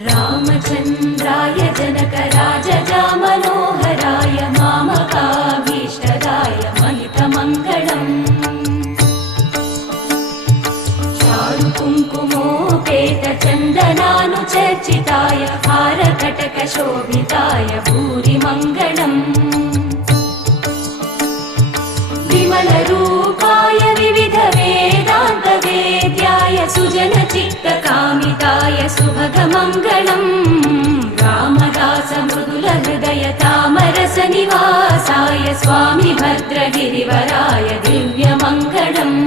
रामचन्द्राय जनकराजजा Manoharrai मामकाभीष्टदाय महितमङ्गलम् चारुकुङ्कुमोपेतचन्दनानुचर्चिताय हारकटकशोभिताय भूरिमङ्गलम् विमलरूपाय विविधवेदान्तवेद्याय सुजनचित्तकामिताय सुभगमङ्गलम् रामदासमृदुलहृदय तामरसनिवासाय Swami भद्रगिरिवराय दिव्यमङ्गलम्